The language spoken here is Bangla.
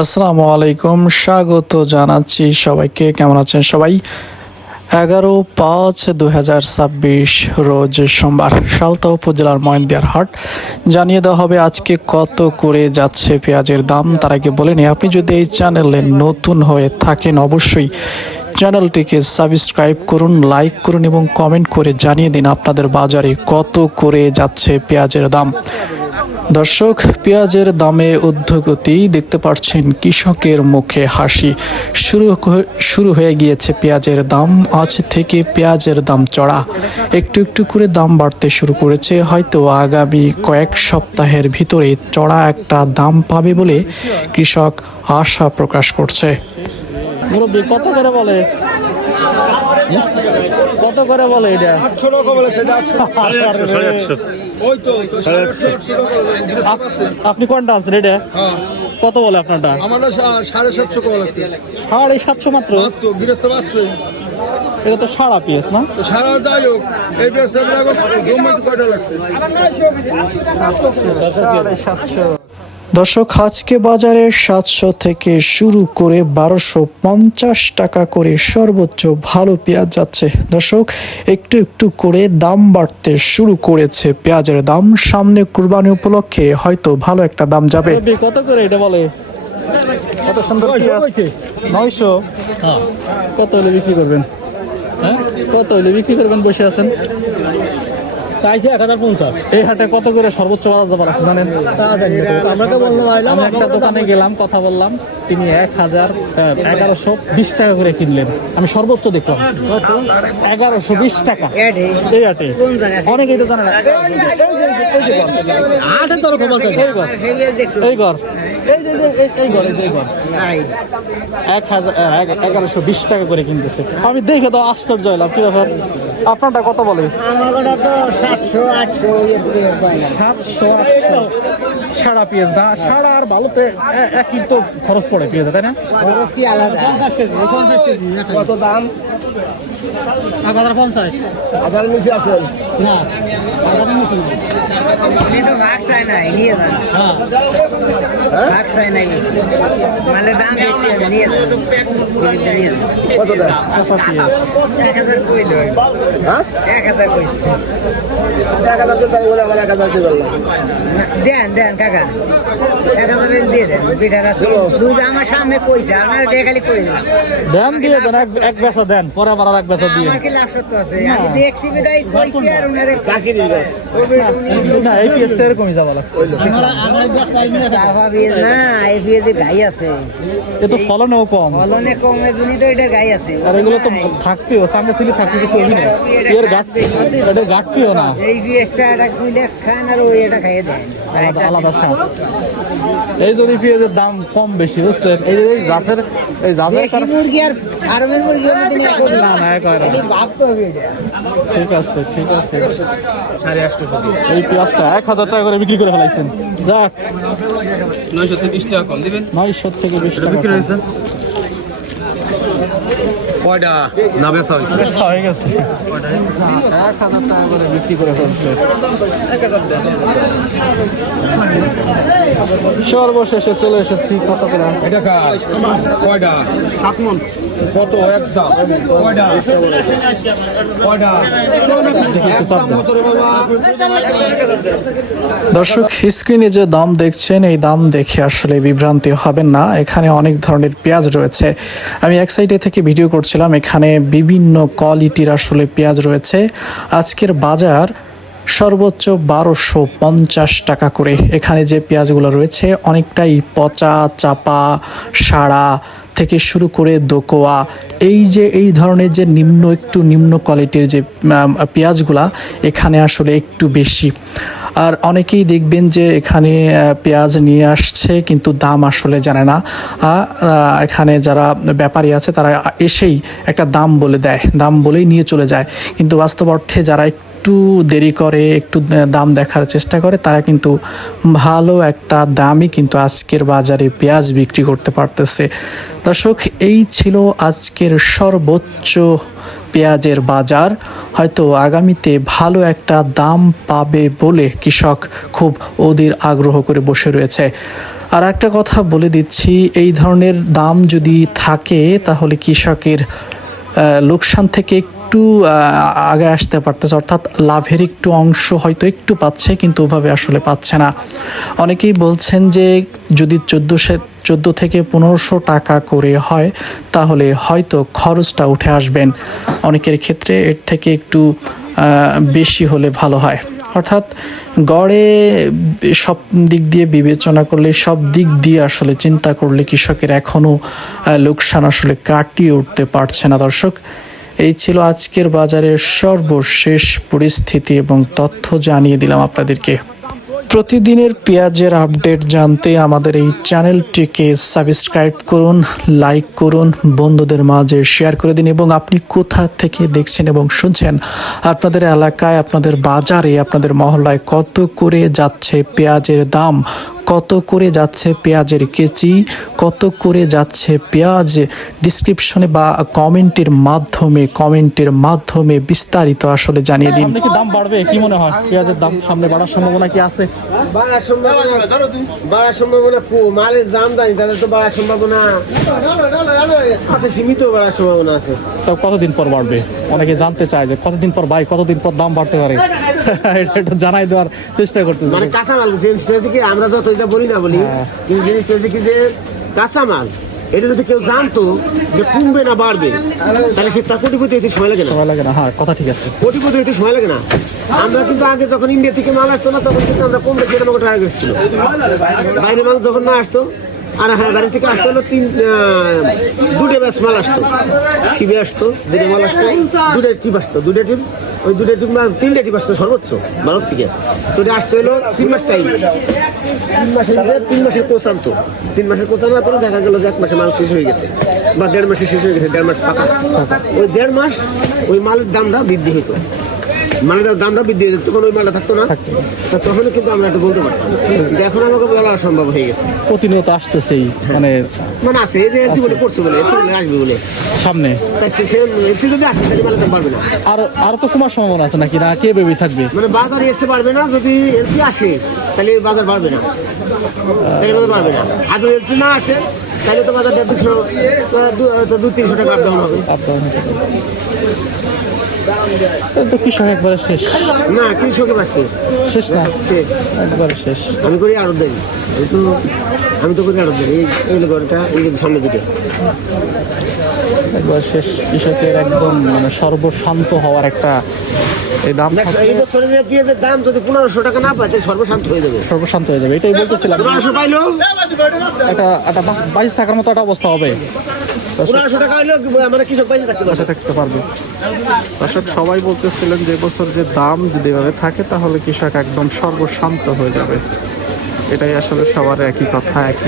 আসসালামু আলাইকুম, স্বাগত জানাচ্ছি সবাইকে। কেমন আছেন সবাই? 11/5/2026 রোজ সোমবার সালতা উপজেলার মহেন্দিয়ার হাট জানিয়ে দেওয়া হবে আজকে কত করে যাচ্ছে পেঁয়াজের দাম। তার আগে বলে নিই, আপনি যদি এই চ্যানেলে নতুন হয়ে থাকেন অবশ্যই চ্যানেলটিকে সাবস্ক্রাইব করুন, লাইক করুন এবং কমেন্ট করে জানিয়ে দিন আপনাদের বাজারে কত করে যাচ্ছে পেঁয়াজের দাম। দর্শক, পেঁয়াজের দামে ঊর্ধ্বগতি দেখতে পাচ্ছেন, কৃষকের মুখে হাসি। শুরু হয়ে গিয়েছে পেঁয়াজের দাম। আজ থেকে পেঁয়াজের দাম চড়া, একটু একটু করে দাম বাড়তে শুরু করেছে। হয়তো আগামী কয়েক সপ্তাহের ভিতরে চড়া একটা দাম পাবে বলে কৃষক আশা প্রকাশ করছে। কত করে বলে? কত করে বলে এটা? 800 টাকা বলেছে, এটা 800 ওই তো 750। আপনি কোনটা আনছেন এটা? হ্যাঁ, কত বলে আপনারটা? আমারটা 750 টাকা বলেছে। 750 মাত্র? মাত্র গৃহস্থ বাঁচছে। এটা তো সারা পিস না? তো সারা যাই হোক, এই পেঁয়াজটা এখন জমিতে কয়টা লাগছে? 750। দর্শক, আজকে বাজারে 700 থেকে শুরু করে 1250 টাকা করে সর্বোচ্চ ভালো পেঁয়াজ যাচ্ছে। দর্শক, একটু একটু করে দাম বাড়তে শুরু করেছে পেঁয়াজের দাম। সামনে কুরবানি উপলক্ষে হয়তো ভালো একটা দাম যাবে। কত করে এটা বলে? কত সুন্দর পেঁয়াজ? 900। কত হলে বিক্রি করবেন? কত হলে বিক্রি করবেন? বসে আছেন? চাইছে 1050। এই হাটে কত করে সর্বোচ্চ বাজার যাবার আছে জানেন? আমরা তো বললাম আমি একটা দোকানে গেলাম, কথা বললাম, তিনি 1120 টাকা করে কিনলেন। আমি সর্বোচ্চ দেখলাম 1120 টাকা এই হাটে। অনেকেই তো জানে না। আটে তোর খবর এই ঘর, এই ঘর, এই ঘর, এই ঘর 1120 টাকা করে কিনতেছে। আমি দেখে তো আশ্চর্য হলাম। কি ব্যাপার, আপনারটা কত বলে? 700-800 সারা পেঁয়াজ না? সারা আর ভালোতে একই তো খরচ পড়ে পেঁয়াজ, তাই না? খরচ কি আলাদা? 50 কেজি। কত দাম? 1050। 1000 নিচে আছেন? না, 1000 মতো না। আমি তো ভাগ চাই নাই, নিয়ে যান। হ্যাঁ, ভাগ চাই নাই, মালে দাম বেশি, আমি নিয়ে যান। নিয়ে যান। কত দাম? চাপা পেঁয়াজ 1000 কইল। হ্যাঁ, 1000 কইছে। 1000 দিতে বলে আমার 1000 দিবেন না। দেন দেন কাকা, 1000 দিয়ে দেন। পিঠাটা দুধ আমার সামনে কইছে, আপনার খালি কই দিলাম। দেন, দিয়ে দেন, এক বেচা দেন, পরে আবার আর এক বেচা দিয়ে। আমার কি লাভ সত্য আছে? আমি দেখছি বিদায় কইছি আর উনারে চাকরি করে। না, এই পেঁয়াজটা এরকমই যাওয়া লাগছে। আমরা 10 পাই না। সাফা বীজ না, এই বীজে গাই আছে। এ তো ফলনও কম, ফলনে কমে জুনি তো এটা গাই আছে। আর এগুলো তো থাকবেও, সামনে থেকে থাকবে কিছু অভিনয়। এর ঘাটতি, এটা ঘাটতিও না, এই বীজটা এটা শুইলে খান আর ওই এটা খাইয়ে দেন। আলাদা আলাদা স্বাদ। এই যদি পেঁয়াজের দাম কম বেশি, বুঝছেন? এই যে জাতের, এই জাতের দেশি মুরগি আর ফার্মের মুরগি মধ্যে এক হবে না, এক হয় না। ভাবতে হবে এটা। ঠিক আছে, ঠিক আছে। 850 এই পেঁয়াজটা 1000 টাকা করে বিক্রি করে ফেলাইছেন। যাক, 900 থেকে 20 টাকা কম দিবেন। 900 থেকে 20 টাকা কম। কয়টা না বেচা হইছে? বেচা হয়ে গেছে। 1000 টাকা করে বিক্রি করে ফেলছে। সর্বশেষে চলে এসেছি কত করে? এটা কার? কয়টা? 7 মণ। কত একদম? কয়টা? কয়টা? একদম কত রে বাবা? দর্শক, স্ক্রিনে যে দাম দেখছেন, এই দাম দেখে আসলে বিভ্রান্তি হবেন না। এখানে অনেক ধরনের পেঁয়াজ রয়েছে। আমি এক সাইডে থেকে ভিডিও করছিলাম, এখানে বিভিন্ন কোয়ালিটির আসলে পেঁয়াজ রয়েছে। আজকের বাজার সর্বোচ্চ 1250 টাকা করে। এখানে যে পেঁয়াজগুলো রয়েছে অনেকটাই পচা, চাপা, সাড়া থেকে শুরু করে দোকোয়া, এই ধরনের যে একটু নিম্ন কোয়ালিটির যে পেঁয়াজগুলা এখানে আসলে একটু বেশি। আর অনেকেই দেখবেন যে এখানে পেঁয়াজ নিয়ে আসছে কিন্তু দাম আসলে জানে না। এখানে যারা ব্যাপারী আছে তারা এসেই একটা দাম বলে দেয়, দাম বলেই নিয়ে চলে যায়। কিন্তু বাস্তব অর্থে যারা একটু দেরি করে, একটু দাম দেখার চেষ্টা করে, তারা কিন্তু ভালো একটা দামই কিন্তু আজকের বাজারে পেঁয়াজ বিক্রি করতে পারতেছে। দর্শক, এই ছিল আজকের সর্বোচ্চ পেঁয়াজের বাজার। হয়তো আগামীতে ভালো একটা দাম পাবে বলে কৃষক খুব অধীর আগ্রহ করে বসে রয়েছে। আর একটা কথা বলে দিচ্ছি, এই ধরনের দাম যদি থাকে তাহলে কৃষকের লোকসান থেকে একটু আগে আসতে পারতেছে, অর্থাৎ লাভের একটু অংশ হয়তো একটু পাচ্ছে, কিন্তু ওভাবে আসলে পাচ্ছে না। অনেকেই বলছেন যে যদি 1400 থেকে 1500 টাকা করে হয় তাহলে হয়তো খরচটা উঠে আসবেন। অনেকের ক্ষেত্রে এর থেকে একটু বেশি হলে ভালো হয়। অর্থাৎ গড়ে সব দিক দিয়ে বিবেচনা করলে, সব দিক দিয়ে আসলে চিন্তা করলে কৃষকের এখনও লোকসান আসলে কাটিয়ে উঠতে পারছে না। দর্শক, এই ছিল আজকের বাজারের সর্বশেষ পরিস্থিতি এবং তথ্য জানিয়ে দিলাম আপনাদেরকে। প্রতিদিনের পেঁয়াজের আপডেট জানতে আমাদের এই চ্যানেলটিকে সাবস্ক্রাইব করুন, লাইক করুন, বন্ধুদের মাঝে শেয়ার করে দিন। এবং আপনি কোথা থেকে দেখছেন এবং শুনছেন, আপনাদের এলাকায়, আপনাদের বাজারে, আপনাদের মহল্লায় কত করে যাচ্ছে পেঁয়াজের দাম, কত করে যাচ্ছে পেঁয়াজের কেজি, কত করে যাচ্ছে পেঁয়াজ, ডিসক্রিপশনে বা কমেন্টের মাধ্যমে বিস্তারিত আসলে জানিয়ে দিন। সামনে কি দাম বাড়বে, কি মনে হয় পেঁয়াজের দাম সামনে বাড়ার সম্ভাবনা কি আছে? বাড়ার সম্ভাবনা কম, মালের দাম জানি তাদের তো বাড়ার সম্ভাবনা আছে, সীমিত বাড়ার সম্ভাবনা আছে। তো কতদিন পর বাড়বে? অনেকে জানতে চায় যে কতদিন পর কতদিন পর দাম বাড়তে পারে। এটা জানাই দেওয়ার চেষ্টা করতেছে। মানে কাঁচামাল জিনিসটা হচ্ছে কি, আমরা যত এটা বলি না বলি, কিন্তু জিনিসটা হচ্ছে কি যে কাঁচামাল এটা যদি কেউ জানতো যে কমবে না বাড়বে, তাহলে সে তার কোটিপতি হইতে সময় লাগে না। সময় লাগে না, হ্যাঁ কথা ঠিক আছে। কোটিপতি হইতে সময় লাগে না। আমরা কিন্তু আগে যখন ইন্ডিয়া থেকে মাল আসতো না, তখন কিন্তু আমরা কম বেশি এরকম টাকা গেছিল। বাইরে মাল যখন না আসতো, আর হ্যাঁ বাড়ি থেকে আসতে হলো দুটো ব্যাস মাল আসতো, শিবে আসতো, দুটো মাল আসতো, দুটো টিপ আসতো, দুটো টিপ, ওই দুটো টিপ মাল 3টে টিপ আসতো সর্বোচ্চ ভারত থেকে। তো এটা আসতে হলো 3 মাস টাইম, 3 মাসের কোচ আনতো। 3 মাসের কোচ আনার পরে দেখা গেল যে 1 মাসে মাল শেষ হয়ে গেছে, বা 1.5 মাসে শেষ হয়ে গেছে, 1.5 মাস ফাঁকা। ওই 1.5 মাস ওই মালের দামটা বৃদ্ধি হতো, মালের দামটা বৃদ্ধি হয়ে যেত, তখন ওই মালটা থাকতো না। তখন কিন্তু আমরা একটু বলতে পারতাম, কিন্তু এখন আমাকে বলা সম্ভব হয়ে গেছে। প্রতিনিয়ত আসতেছেই, মানে আছে এই যে জীবনে পড়ছে বলে, আসবে বলে সামনে। তাই সে যদি আসে তাহলে মালের দাম বাড়বে না। আরো তো কমার সম্ভাবনা আছে নাকি, না কে বেবি থাকবে? মানে বাজারে এসে পারবে না, যদি এলসি আসে তাহলে বাজার বাড়বে না, তাহলে বাজার বাড়বে না। আর যদি এলসি না আসে তাহলে তো বাজার 200-300 টাকা আপ ডাউন হবে। তো কৃষক একবারে শেষ না, কৃষক এবার শেষ না, শেষ। একবারে শেষ। আমি করি আড়ত দেয়, আমি তো করি আড়ত দেয়। এই ঘরটা এই সামনে দিকে একবার শেষ। কৃষকের একদম মানে সর্বশান্ত হওয়ার একটা এই দাম এই বছরে যে পেঁয়াজের দাম যদি 1500 টাকা না পায়, তাহলে সর্বশান্ত হয়ে যাবে। সর্বশান্ত হয়ে যাবে, এটাই বলতেছিলাম। 1500 পাইলো, একটা বাইশ থাকার মতো একটা অবস্থা হবে। 1500 টাকা হইলেও আমরা কৃষক বাইরে থাকতে পারবে। থাকতে পারবে। দর্শক সবাই বলতেছিলেন যে বছর যে দাম যদি এভাবে থাকে তাহলে কৃষক একদম সর্বশান্ত হয়ে যাবে। এটাই আসলে সবার একই কথা, একই